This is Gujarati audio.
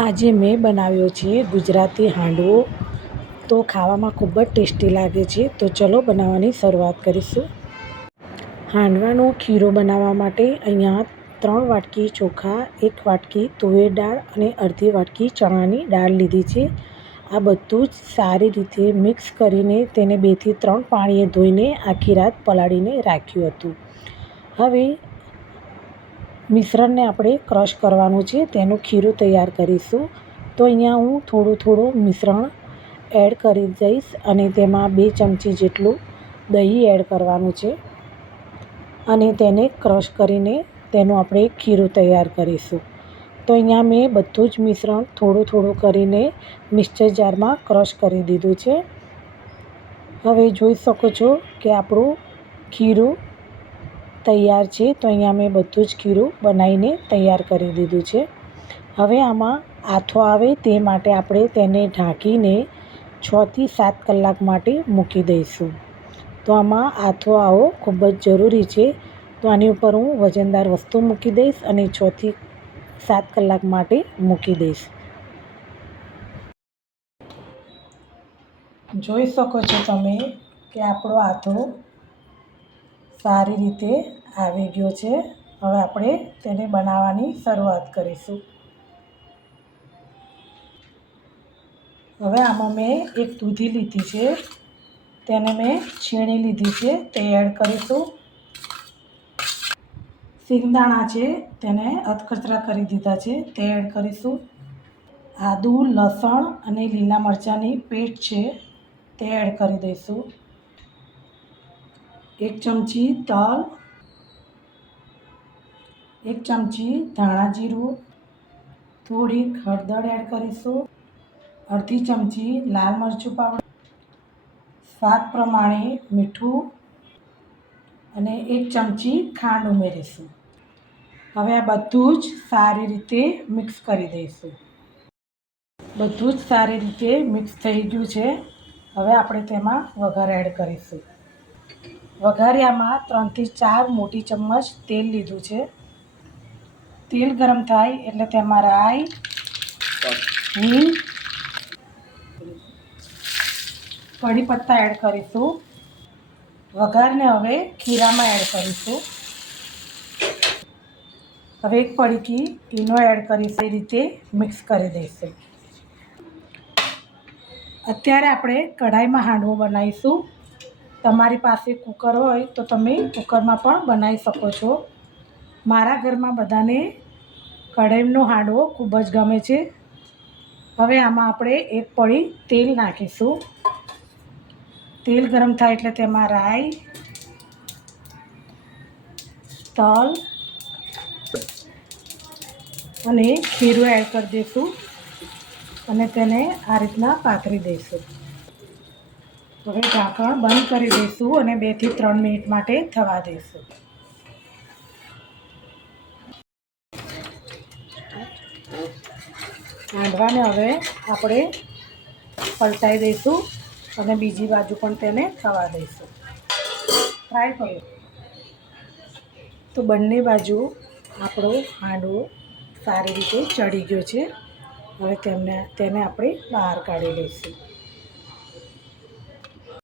આજે મેં બનાવ્યો છે ગુજરાતી હાંડવો. તો ખાવામાં ખૂબ જ ટેસ્ટી લાગે છે. તો ચલો બનાવવાની શરૂઆત કરીશું. હાંડવાનો ખીરો બનાવવા માટે અહીંયા 3 વાટકી ચોખા, 1 વાટકી તુવેર દાળ અને અડધી વાટકી ચણાની દાળ લીધી છે. આ બધું જ સારી રીતે મિક્સ કરીને તેને 2 થી 3 પાણીએ ધોઈને આખી રાત પલાળીને રાખ્યું હતું. હવે મિશ્રણને આપણે ક્રશ કરવાનું છે, તેનું ખીરું તૈયાર કરીશું. તો અહીંયા હું થોડું મિશ્રણ એડ કરી દઈશ અને તેમાં 2 ચમચી જેટલું દહીં એડ કરવાનું છે અને તેને ક્રશ કરીને તેનું આપણે ખીરું તૈયાર કરીશું. તો અહીંયા મેં બધું જ મિશ્રણ થોડું કરીને મિક્સર જારમાં ક્રશ કરી દીધું છે. હવે જોઈ શકો છો કે આપણું ખીરું તૈયાર છે. તો અહીંયા મેં બધું જ ખીરું બનાવીને તૈયાર કરી દીધું છે. હવે આમાં આથો આવે તે માટે આપણે તેને ઢાંકીને 6 થી 7 કલાક માટે મૂકી દઈશું. તો આમાં આથો આવવો ખૂબ જ જરૂરી છે. તો આની ઉપર હું વજનદાર વસ્તુ મૂકી દઈશ અને 6 થી 7 કલાક માટે મૂકી દઈશ. જોઈ શકો છો તમે કે આપણો આથો સારી રીતે આવી ગયો છે. હવે આપણે તેને બનાવવાની શરૂઆત કરીશું. હવે આમાં મેં એક દૂધી લીધી છે, તેને મેં છીણી લીધી છે, તે એડ કરીશું. સિંગદાણા છે, તેને અધકચરા કરી દીધા છે, તે એડ કરીશું. આદુ, લસણ અને લીલા મરચાંની પેસ્ટ છે, તે એડ કરી દઈશું. 1 ચમચી તલ, 1 ચમચી ધાણા જીરું, થોડીક હળદર એડ કરીશું, અડધી ચમચી લાલ મરચું પાવડર, સ્વાદ પ્રમાણે મીઠું અને 1 ચમચી ખાંડ ઉમેરીશું. હવે આ બધું જ સારી રીતે મિક્સ કરી દઈશું. બધું જ સારી રીતે મિક્સ થઈ ગયું છે. હવે આપણે તેમાં વઘાર એડ કરીશું. વઘારિયામાં 3 થી 4 મોટી ચમચ તેલ લીધું છે. તેલ ગરમ થાય એટલે તેમાં રાઈ, હિંગ, કઢી પત્તા એડ કરીશું. વઘારને હવે ખીરામાં એડ કરીશું. હવે 1 પડીકી ઈનો એડ કરી એ રીતે મિક્સ કરી દઈશું. અત્યારે આપણે કઢાઈમાં હાંડવો બનાવીશું. તમારી પાસે કુકર હોય તો તમે કુકરમાં પણ બનાવી શકો છો. મારા ઘરમાં બધાને કઢાઈનો હાંડવો ખૂબ જ ગમે છે. હવે આમાં આપણે 1 પડી તેલ નાખીશું. તેલ ગરમ થાય એટલે તેમાં રાઈ, તલ અને ખીરું એડ કરી દઈશું અને તેને આ રીતના પાથરી દઈશું. હવે ઢાંકણ બંધ કરી દઈશું અને 2 થી 3 મિનિટ માટે થવા દઈશું. હાંડવાને હવે આપણે પલટાઈ દઈશું અને બીજી બાજુ પણ તેને થવા દઈશું. ટ્રાય કરો. તો બંને બાજુ આપણો હાંડવો સારી રીતે ચડી ગયો છે. હવે તેને આપણે બહાર કાઢી લઈશું.